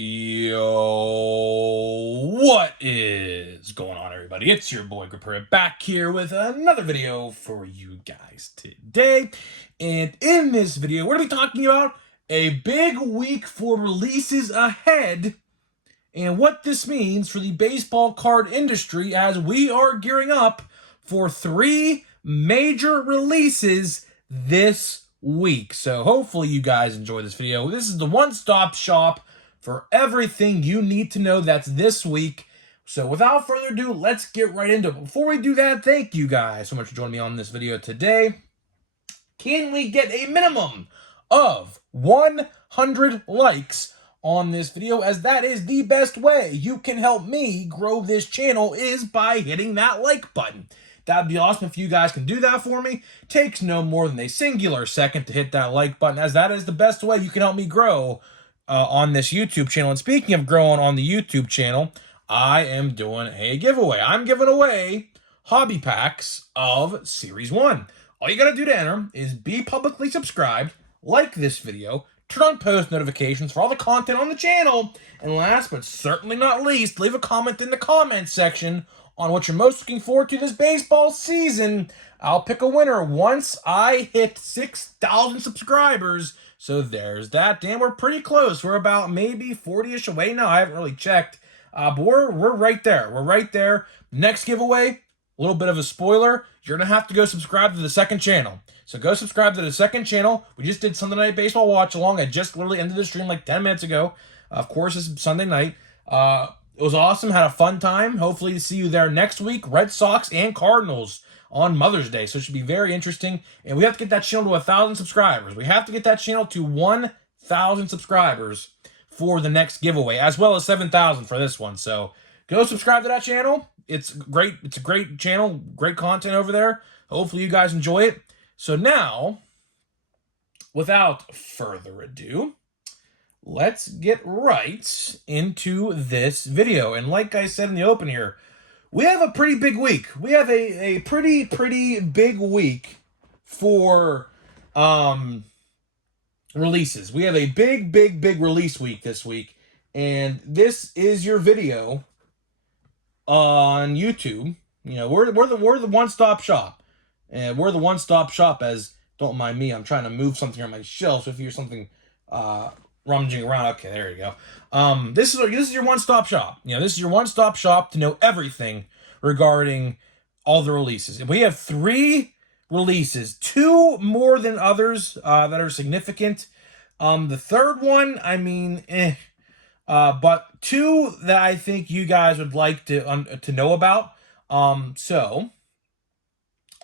Yo, what is going on, everybody? It's your boy Gripper back here with another video for you guys today. And in this video, we're going to be talking about a big week for releases ahead and what this means for the baseball card industry as we are gearing up for 3 major releases this week. So hopefully you guys enjoy this video. This is the one-stop shop for everything you need to know that's this week. So without further ado, let's get right into it. Before we do that, thank you guys so much for joining me on this video today. Can we get a minimum of 100 likes on this video, as that is the best way you can help me grow this channel is by hitting that like button. That'd be awesome if you guys can do that for me. Takes no more than a singular second to hit that like button, as that is the best way you can help me grow on this YouTube channel. And speaking of growing on the YouTube channel, I am doing a giveaway. I'm giving away hobby packs of Series 1. All you gotta do to enter is be publicly subscribed, like this video, turn on post notifications for all the content on the channel, and last but certainly not least, leave a comment in the comments section on what you're most looking forward to this baseball season. I'll pick a winner once I hit 6,000 subscribers. So there's that. Damn, we're pretty close. We're about maybe 40-ish away now. I haven't really checked. But we're right there. We're right there. Next giveaway, a little bit of a spoiler. You're going to have to go subscribe to the second channel. So go subscribe to the second channel. We just did Sunday Night Baseball Watch Along. I just literally ended the stream like 10 minutes ago. Of course, it's Sunday night. It was awesome. Had a fun time. Hopefully to see you there next week. Red Sox and Cardinals on Mother's Day. So it should be very interesting. And we have to get that channel to 1,000 subscribers. We have to get that channel to 1,000 subscribers for the next giveaway, as well as 7,000 for this one. So go subscribe to that channel. It's great. It's a great channel. Great content over there. Hopefully you guys enjoy it. So now, without further ado, let's get right into this video. And like I said in the open here, we have a pretty big week. We have a pretty big week for releases. We have a big release week this week. And this is your video on YouTube. You know, we're the one-stop shop. And we're the one-stop shop, as, don't mind me, I'm trying to move something on my shelf. So if you hear something rummaging around, okay, there you go. This is your one-stop shop. You know, this is your one-stop shop to know everything regarding all the releases. And we have 3 releases, 2 more than others that are significant. The third one, I mean, but 2 that I think you guys would like to know about. So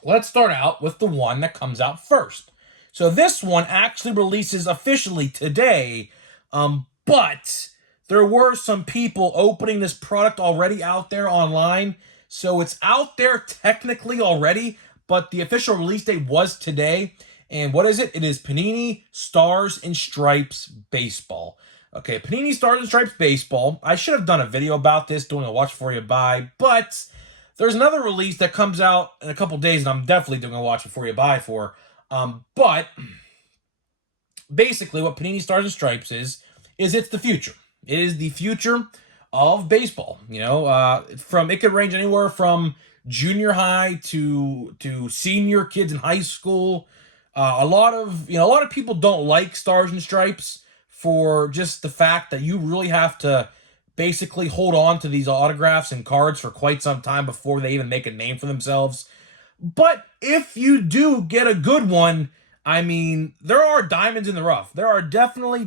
let's start out with the one that comes out first. So this one actually releases officially today, but there were some people opening this product already out there online. So it's out there technically already, but the official release date was today. And what is it? It is Panini Stars and Stripes Baseball. Okay, Panini Stars and Stripes Baseball. I should have done a video about this, doing a watch before you buy, but there's another release that comes out in a couple days, and I'm definitely doing a watch before you buy for. But basically what Panini Stars and Stripes is it's the future. It is the future of baseball. You know, it could range anywhere from junior high to senior kids in high school. A lot of people don't like Stars and Stripes for just the fact that you really have to basically hold on to these autographs and cards for quite some time before they even make a name for themselves. But if you do get a good one, I mean, there are diamonds in the rough. There are definitely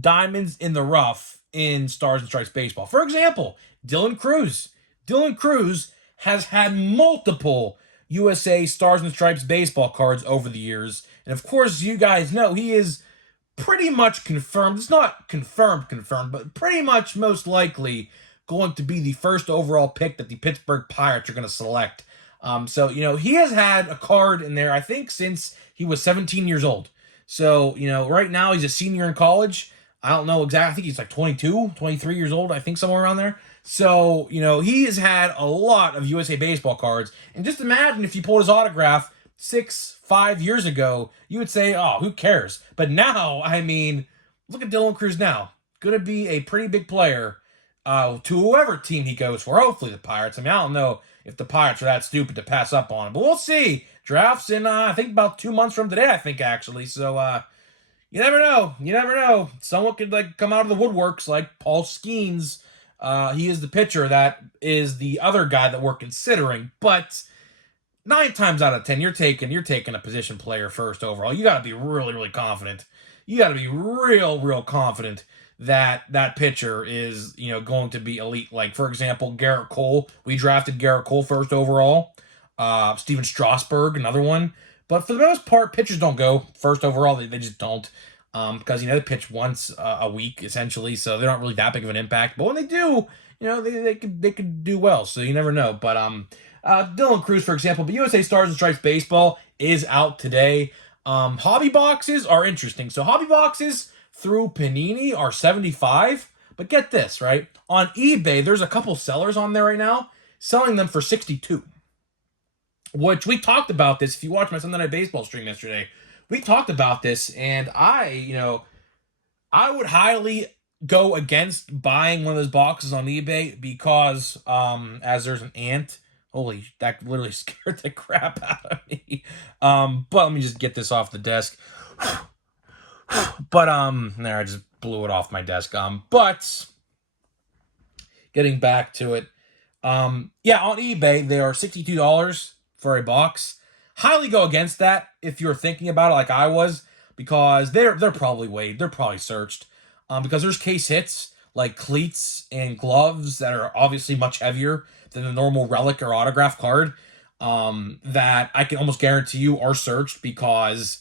diamonds in the rough in Stars and Stripes Baseball. For example, Dylan Cruz. Dylan Cruz has had multiple USA Stars and Stripes baseball cards over the years. And of course, you guys know he is pretty much confirmed. It's not confirmed, but pretty much most likely going to be the first overall pick that the Pittsburgh Pirates are going to select. So, you know, he has had a card in there, I think, since he was 17 years old. So, you know, right now he's a senior in college. I don't know exactly. I think he's like 22, 23 years old. I think somewhere around there. So, you know, he has had a lot of USA baseball cards. And just imagine if you pulled his autograph 5 years ago, you would say, oh, who cares? But now, I mean, Look at Dylan Cruz now. Going to be a pretty big player to whoever team he goes for. Hopefully the Pirates. I mean, I don't know if the Pirates are that stupid to pass up on him, but we'll see. Drafts in, I think, about 2 months from today, I think, actually. So, you never know. You never know. Someone could, like, come out of the woodworks like Paul Skeens. He is the pitcher that is the other guy that we're considering, but 9 times out of 10, you're taking a position player first overall. You got to be really, really confident. You got to be real confident that that pitcher is, going to be elite. Like, for example, Garrett Cole. We drafted Garrett Cole first overall. Steven Strasburg, another one. But for the most part, pitchers don't go first overall. They just don't. Because, they pitch once a week, essentially, so they're not really that big of an impact. But when they do, they could do well. So you never know. But Dylan Cruz, for example, but USA Stars and Stripes Baseball is out today. Hobby boxes are interesting. So hobby boxes through Panini are $75. But get this, right? On eBay, there's a couple sellers on there right now selling them for $62. Which we talked about this. If you watched my Sunday Night Baseball stream yesterday, we talked about this, and I would highly go against buying one of those boxes on eBay because as there's an ant. Holy, that literally scared the crap out of me. But let me just get this off the desk. But there, I just blew it off my desk. But getting back to it, yeah, on eBay they are $62 for a box. Highly go against that if you're thinking about it like I was, because they're probably weighed, they're probably searched. Because there's case hits like cleats and gloves that are obviously much heavier than the normal relic or autograph card, that I can almost guarantee you are searched, because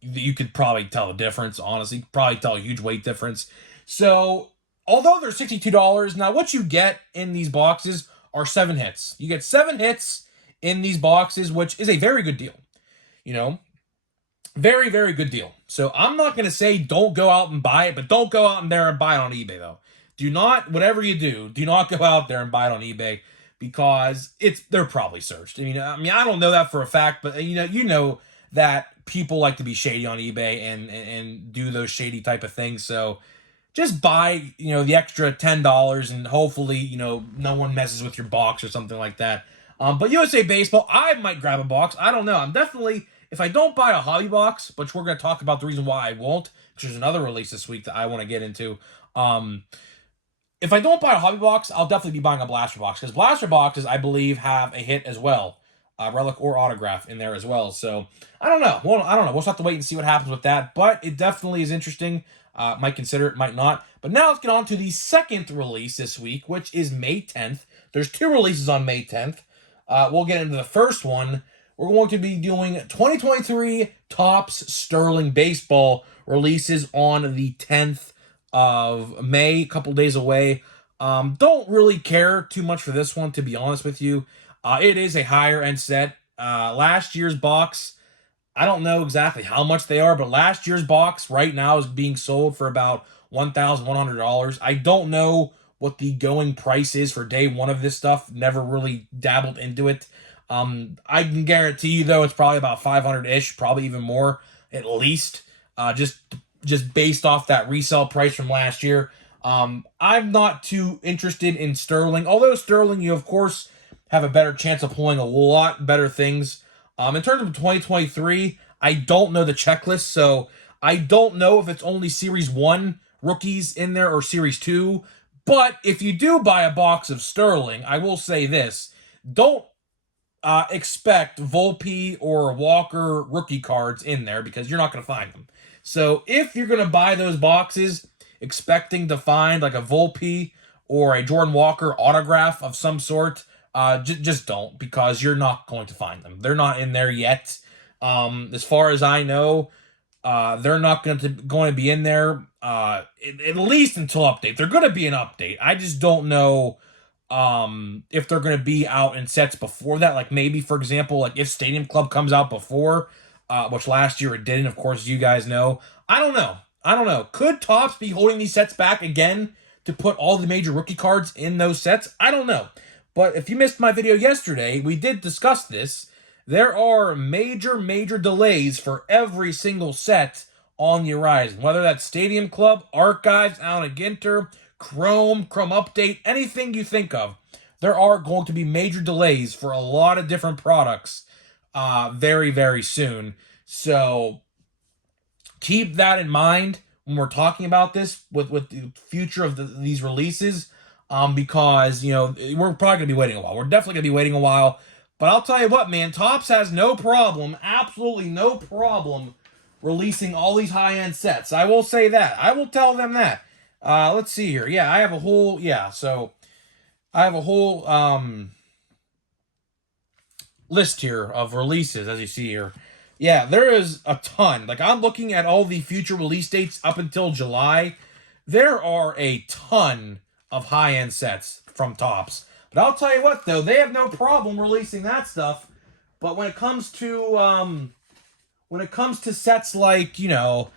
you could probably tell the difference, honestly. Probably tell a huge weight difference. So, although they're $62, now what you get in these boxes are 7 hits. You get 7 hits in these boxes, which is a very good deal. Very, very good deal. So I'm not going to say don't go out and buy it, but don't go out there and buy it on eBay, though. Do not, whatever you do not go out there and buy it on eBay, because they're probably searched. I mean, I don't know that for a fact, but you know that people like to be shady on eBay and do those shady type of things. So just buy, the extra $10, and hopefully, no one messes with your box or something like that. But USA Baseball, I might grab a box. I don't know. I'm definitely, if I don't buy a hobby box, which we're going to talk about the reason why I won't, because there's another release this week that I want to get into. If I don't buy a hobby box, I'll definitely be buying a blaster box, because blaster boxes, I believe, have a hit as well, relic or autograph in there as well. So I don't know. Well, I don't know. We'll just have to wait and see what happens with that. But it definitely is interesting. Might consider it, might not. But now let's get on to the second release this week, which is May 10th. There's 2 releases on May 10th. We'll get into the first one. We're going to be doing 2023 Topps Sterling Baseball releases on the 10th of May, a couple days away. Don't really care too much for this one, to be honest with you. It is a higher end set. Last year's box, I don't know exactly how much they are, but last year's box right now is being sold for about $1,100. I don't know what the going price is for day one of this stuff. Never really dabbled into it. I can guarantee you, though, it's probably about 500-ish, probably even more, at least, just based off that resale price from last year. I'm not too interested in Sterling, although Sterling, you, of course, have a better chance of pulling a lot better things. In terms of 2023, I don't know the checklist, so I don't know if it's only Series 1 rookies in there or Series 2, but if you do buy a box of Sterling, I will say this, don't expect Volpe or Walker rookie cards in there, because you're not going to find them. So if you're going to buy those boxes expecting to find like a Volpe or a Jordan Walker autograph of some sort, just don't, because you're not going to find them. They're not in there yet. As far as I know, they're not going to be in there at least until update. They're going to be an update. I just don't know if they're going to be out in sets before that. Like maybe, for example, like if Stadium Club comes out before, which last year it didn't, of course, as you guys know. I don't know. Could Topps be holding these sets back again to put all the major rookie cards in those sets? I don't know. But if you missed my video yesterday, we did discuss this. There are major delays for every single set on the horizon. Whether that's Stadium Club, Archives, Allen & Ginter, Chrome Update, anything you think of, there are going to be major delays for a lot of different products very, very soon. So keep that in mind when we're talking about this with the future of these releases, because, you know, we're probably going to be waiting a while. We're definitely going to be waiting a while. But I'll tell you what, man, Topps has no problem, absolutely no problem, releasing all these high-end sets. I will say that. I will tell them that. Let's see here. Yeah, I have a whole, so I have a whole list here of releases, as you see here. Yeah, there is a ton. Like, I'm looking at all the future release dates up until July. There are a ton of high-end sets from Topps. But I'll tell you what, though, they have no problem releasing that stuff. But when it comes to sets like, you know,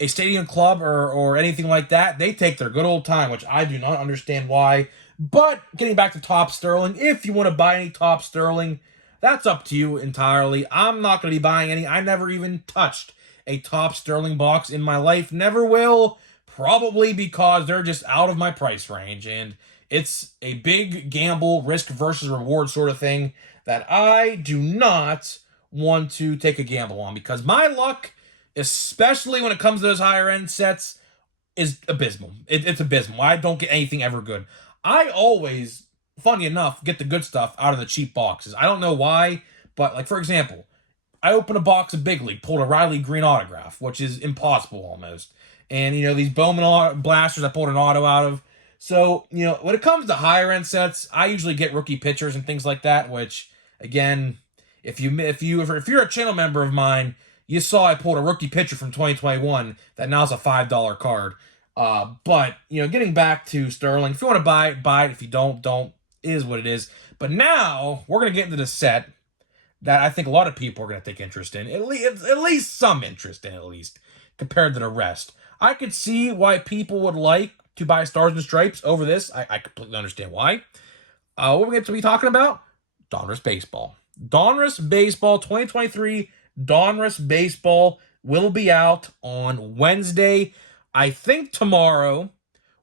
a Stadium Club or anything like that, they take their good old time, which I do not understand why. But getting back to Topps Sterling, if you want to buy any Topps Sterling, that's up to you entirely. I'm not going to be buying any. I never even touched a Topps Sterling box in my life. Never will. Probably because they're just out of my price range. And it's a big gamble, risk versus reward sort of thing that I do not want to take a gamble on, because my luck, especially when it comes to those higher end sets, is abysmal. It's abysmal. I don't get anything ever good. I always, funny enough, get the good stuff out of the cheap boxes. I don't know why, but, like, for example, I opened a box of Big League, pulled a Riley Green autograph, which is impossible almost. And, you know, these Bowman blasters I pulled an auto out of. So, you know, when it comes to higher end sets, I usually get rookie pitchers and things like that, which, again, if you're a channel member of mine, you saw I pulled a rookie pitcher from 2021 that now's a $5 card. But, you know, getting back to Sterling, if you want to buy it. If you don't. It is what it is. But now we're going to get into the set that I think a lot of people are going to take interest in. At least some interest in, at least, compared to the rest. I could see why people would like to buy Stars and Stripes over this. I completely understand why. What we're going to be talking about? Donruss Baseball. Donruss Baseball 2023. Donruss Baseball will be out on Wednesday. I think tomorrow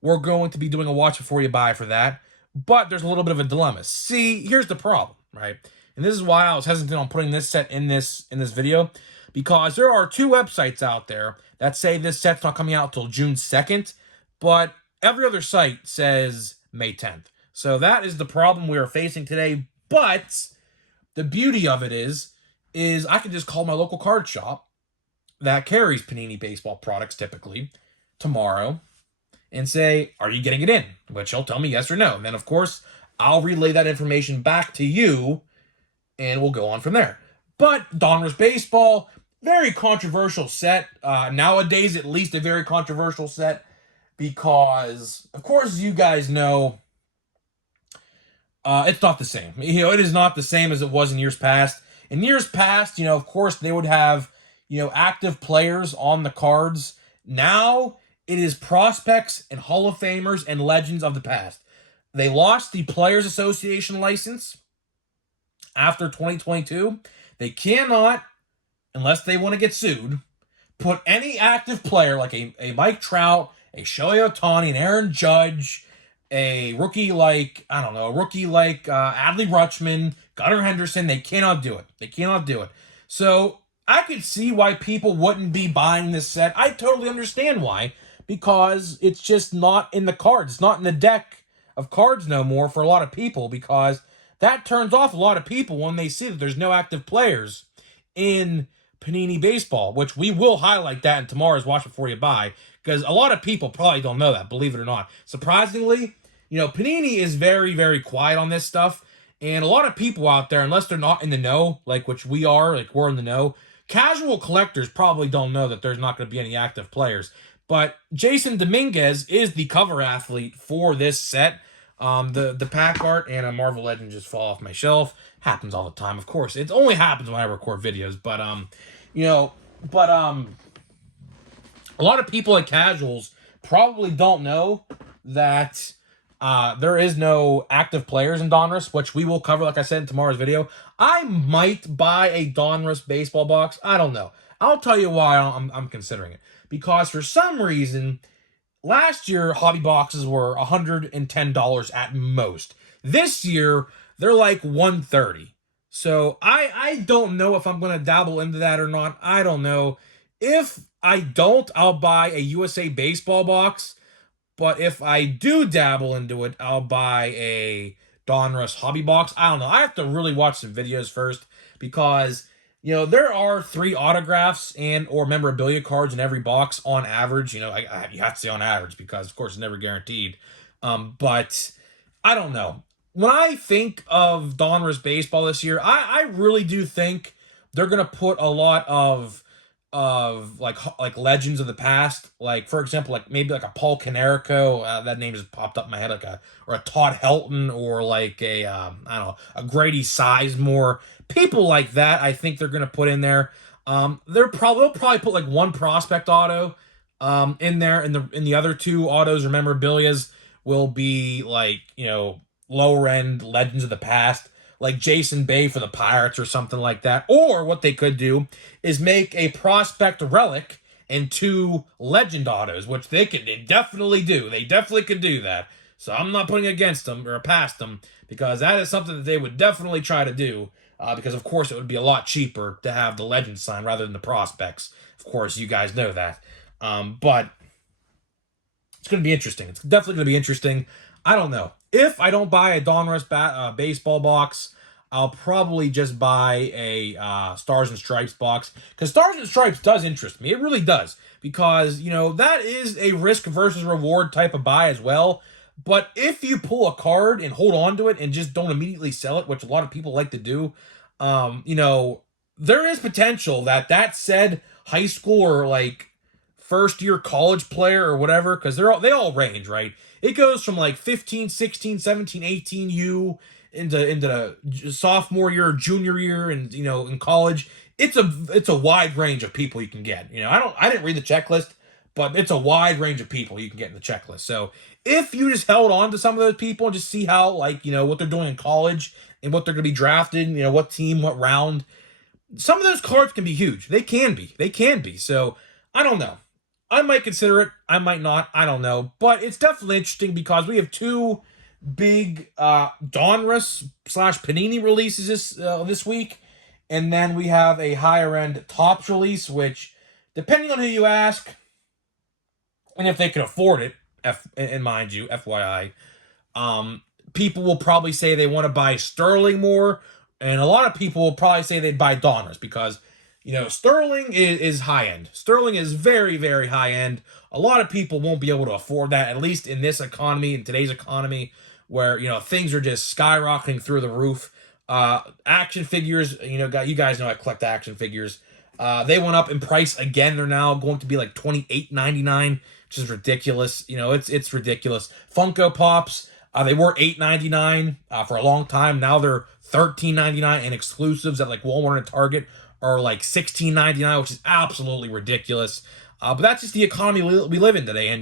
we're going to be doing a watch before you buy for that. But there's a little bit of a dilemma. See, here's the problem, right? And this is why I was hesitant on putting this set in this video, because there are two websites out there that say this set's not coming out until June 2nd, but every other site says May 10th. So that is the problem we are facing today. But the beauty of it is I can just call my local card shop that carries Panini baseball products typically tomorrow and say, are you getting it in? Which he'll tell me yes or no. And then, of course, I'll relay that information back to you, and we'll go on from there. But Donruss Baseball, very controversial set. Nowadays, at least a very controversial set, because, of course, you guys know, it's not the same. You know, it is not the same as it was in years past. In years past, you know, of course, they would have, you know, active players on the cards. Now, it is prospects and Hall of Famers and legends of the past. They lost the Players Association license after 2022. They cannot, unless they want to get sued, put any active player like a Mike Trout, a Shohei Ohtani, an Aaron Judge, a rookie like, Adley Rutschman, Gunnar Henderson. They cannot do it. They cannot do it. So I could see why people wouldn't be buying this set. I totally understand why. Because it's just not in the cards. It's not in the deck of cards no more for a lot of people, because that turns off a lot of people when they see that there's no active players in Panini Baseball, which we will highlight that in tomorrow's Watch Before You Buy, because a lot of people probably don't know that, believe it or not. Surprisingly, you know, Panini is very, very quiet on this stuff, and a lot of people out there, unless they're not in the know, like which we are, like we're in the know, casual collectors probably don't know that there's not going to be any active players. But Jason Dominguez is the cover athlete for this set. The pack art and a Marvel Legend just fall off my shelf. Happens all the time, of course. It only happens when I record videos. But, a lot of people at casuals probably don't know that there is no active players in Donruss, which we will cover, like I said, in tomorrow's video. I might buy a Donruss baseball box. I don't know. I'll tell you why I'm considering it. Because for some reason, last year, hobby boxes were $110 at most. This year, they're like $130. So I don't know if I'm going to dabble into that or not. I don't know. If I don't, I'll buy a USA Baseball box. But if I do dabble into it, I'll buy a Donruss hobby box. I don't know. I have to really watch some videos first because there are 3 autographs and or memorabilia cards in every box on average. You have to say on average because of course it's never guaranteed. But I don't know. When I think of Donruss Baseball this year, I really do think they're gonna put a lot of like legends of the past, like for example, like maybe like a Paul Canerico, that name just popped up in my head, like a Todd Helton, or like a I don't know, a Grady Sizemore, people like that. I think they're gonna put in there. They'll probably put like one prospect auto in there, and the other 2 autos or memorabilias will be like lower end legends of the past, like Jason Bay for the Pirates or something like that. Or what they could do is make a prospect relic and 2 legend autos, which they definitely do. They definitely could do that. So I'm not putting against them or past them, because that is something that they would definitely try to do. Because of course it would be a lot cheaper to have the legend sign rather than the prospects. Of course, you guys know that. But it's going to be interesting. It's definitely going to be interesting. I don't know. If I don't buy a Donruss baseball box, I'll probably just buy a Stars and Stripes box. Because Stars and Stripes does interest me. It really does. Because, that is a risk versus reward type of buy as well. But if you pull a card and hold on to it and just don't immediately sell it, which a lot of people like to do, there is potential that said high school or like first year college player or whatever, because they all range, right? It goes from like 15, 16, 17, 18 U into the sophomore year, junior year, and in college. It's a wide range of people you can get. I didn't read the checklist, but it's a wide range of people you can get in the checklist. So if you just held on to some of those people and just see how what they're doing in college and what they're going to be drafted, what team, what round, some of those cards can be huge. They can be. So I don't know. I might consider it. I might not. I don't know. But it's definitely interesting because we have 2 big Donruss / Panini releases this week. And then we have a higher end Topps release, which, depending on who you ask, and if they can afford it, and mind you, FYI, people will probably say they want to buy Sterling more. And a lot of people will probably say they'd buy Donruss because Sterling is high end. Sterling is very, very high end. A lot of people won't be able to afford that, at least in this economy, in today's economy, where things are just skyrocketing through the roof. Action figures, you guys know I collect action figures. They went up in price again. They're now going to be like $28.99, which is ridiculous. It's ridiculous. Funko Pops, they were $8.99 for a long time. Now they're $13.99, and exclusives at like Walmart and Target are like $16.99, which is absolutely ridiculous. But that's just the economy we live in today, and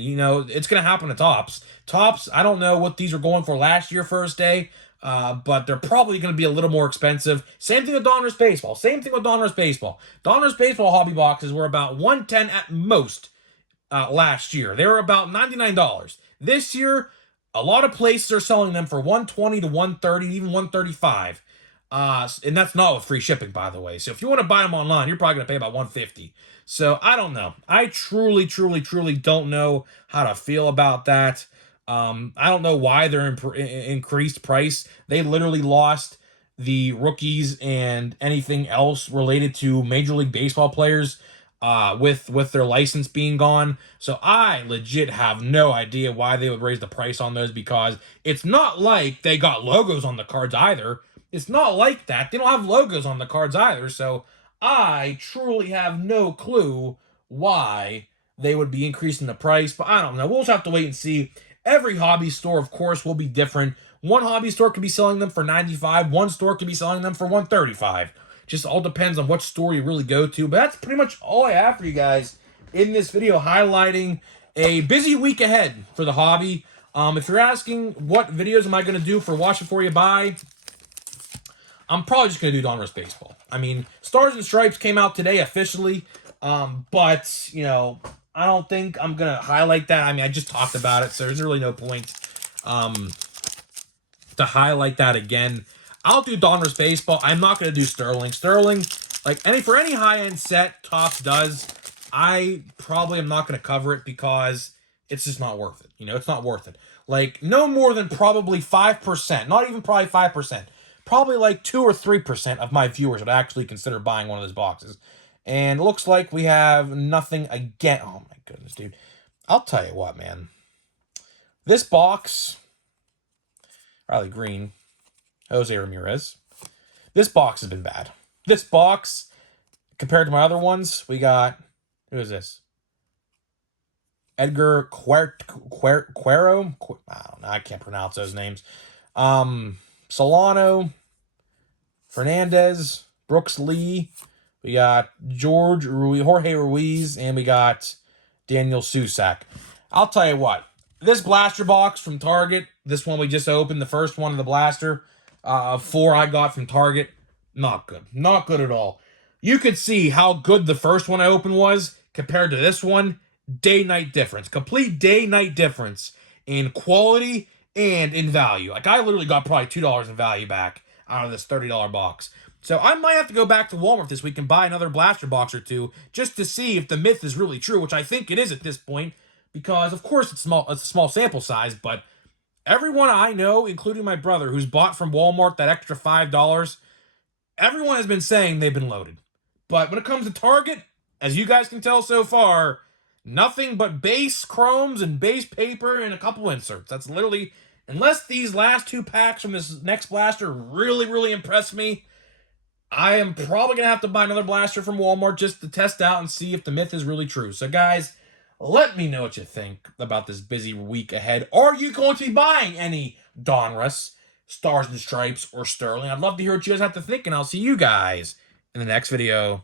it's gonna happen to Topps. Topps, I don't know what these were going for last year first day, but they're probably gonna be a little more expensive. Same thing with Donruss Baseball. Donruss Baseball hobby boxes were about $110 at most last year. They were about $99. This year, a lot of places are selling them for $120 to $130, even $135. And that's not with free shipping, by the way. So if you want to buy them online, you're probably going to pay about $150. So I don't know. I truly don't know how to feel about that. I don't know why they're increased price. They literally lost the rookies and anything else related to Major League Baseball players with their license being gone. So I legit have no idea why they would raise the price on those, because it's not like they got logos on the cards either. It's not like that. They don't have logos on the cards either. So I truly have no clue why they would be increasing the price. But I don't know. We'll just have to wait and see. Every hobby store, of course, will be different. One hobby store could be selling them for $95. One store could be selling them for $135. Just all depends on what store you really go to. But that's pretty much all I have for you guys in this video, highlighting a busy week ahead for the hobby. If you're asking what videos am I going to do for Watch Before You Buy, I'm probably just going to do Donruss Baseball. I mean, Stars and Stripes came out today officially. But, you know, I don't think I'm going to highlight that. I mean, I just talked about it, so there's really no point to highlight that again. I'll do Donruss Baseball. I'm not going to do Sterling. Sterling, like for any high-end set Topps does, I probably am not going to cover it because it's just not worth it. You know, it's not worth it. Like, no more than probably 5%, not even probably 5%, probably like 2 or 3% of my viewers would actually consider buying one of those boxes. And it looks like we have nothing again. Oh, my goodness, dude. I'll tell you what, man. This box, Riley Green, Jose Ramirez. This box has been bad. This box, compared to my other ones, we got, who is this? Edgar Cuero? I don't know. I can't pronounce those names. Solano, Fernandez, Brooks Lee. We got Jorge Ruiz, and we got Daniel Susac. I'll tell you what. This blaster box from Target, this one we just opened, the first one of the blaster, 4 I got from Target, not good. Not good at all. You could see how good the first one I opened was compared to this one. Day-night difference. Complete day-night difference in quality and in value. Like, I literally got probably $2 in value back out of this $30 box. So I might have to go back to Walmart this week and buy another blaster box or two just to see if the myth is really true, which I think it is at this point, because of course it's small. It's a small sample size, but everyone I know, including my brother, who's bought from Walmart that extra $5, everyone has been saying they've been loaded. But when it comes to Target, as you guys can tell so far, nothing but base chromes and base paper and a couple inserts. That's literally, unless these last 2 packs from this next blaster really, really impress me, I am probably going to have to buy another blaster from Walmart just to test out and see if the myth is really true. So, guys, let me know what you think about this busy week ahead. Are you going to be buying any Donruss, Stars and Stripes, or Sterling? I'd love to hear what you guys have to think, and I'll see you guys in the next video.